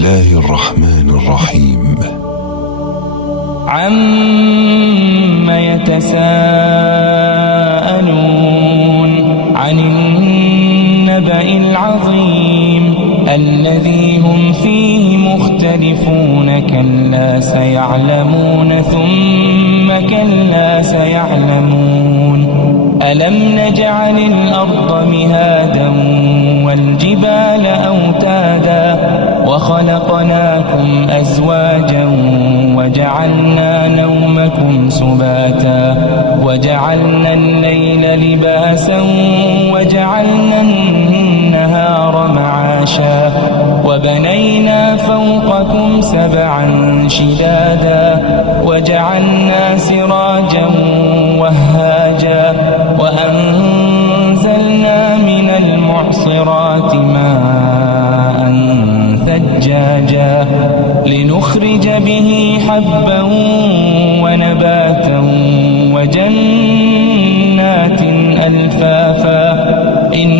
الله الرحمن الرحيم. عم يتساءلون عن النبأ العظيم الذي هم فيه مختلفون كلا سيعلمون ثم كلا سيعلمون ألم نجعل الأرض مهادا والجبال أوتادا وخلقناكم أزواجا وجعلنا نومكم سباتا وجعلنا الليل لباسا وجعلنا النهار معاشا وبنينا فوقكم سبعا شدادا وجعلنا سراجا وهاجا وأنزلنا من المعصرات ماء ثجاجا لنخرج به حبا ونباتا وجنات ألفافا إن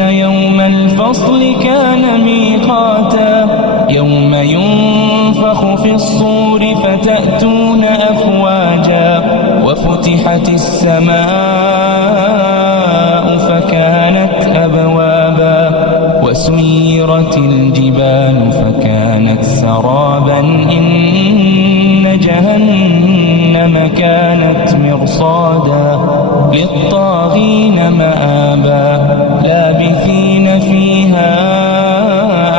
يوم الفصل كان ميقاتا يوم ينفخ في الصور فتأتون أفواجا وفتحت السماء فكانت أبوابا وسيرت الجبال فكانت سرابا إن جهنم كانت مرصادا للطاغين مآبا لابثين فيها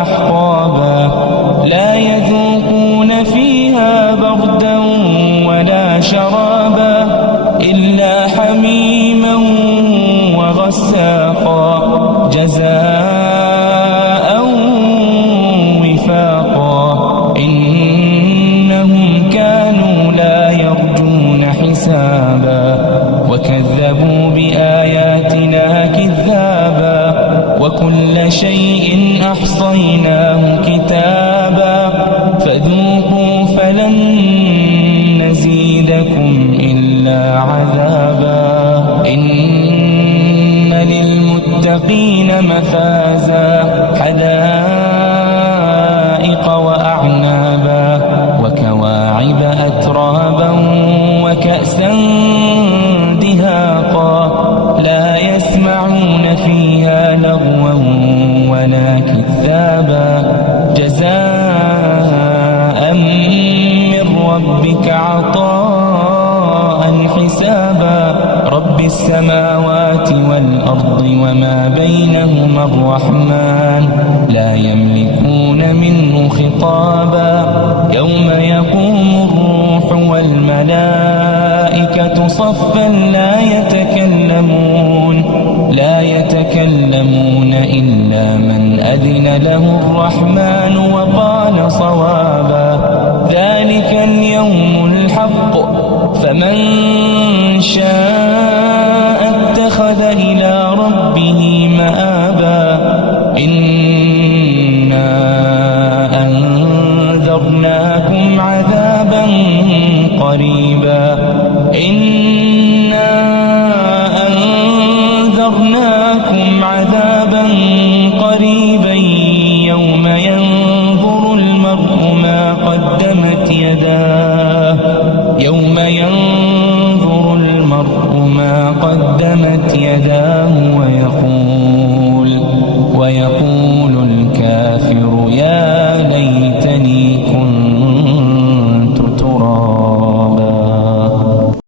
أحقابا لا يذوقون فيها بردا ولا شرابا إلا حميما وغساقا جزاء وفاقا إنهم كانوا لا يرجون حسابا وكذبوا بآياتنا كذابا وكل شيء أحصيناه كتابا فذوقوا فلن نزيدكم إلا عذابا إن للمتقين مفازا حدائق وأعنابا وكواعب أترابا وكأسا دهاقا لا يسمعون فيها لغوا ولا كذابا جزاء من ربك عطاء حسابا رب السماوات والأرض وما بينهما الرحمن لا يملكون منه خطابا يوم يقوم الروح والملائكة صفا لا يتكلمون إلا من أذن له الرحمن وقال صوابا ذلك اليوم الحق فمن شاء اتخذ إلى ربه مآبا إنا أنذرناكم عذابا قريبا يوم ينظر المرء ما قدمت يداه ويقول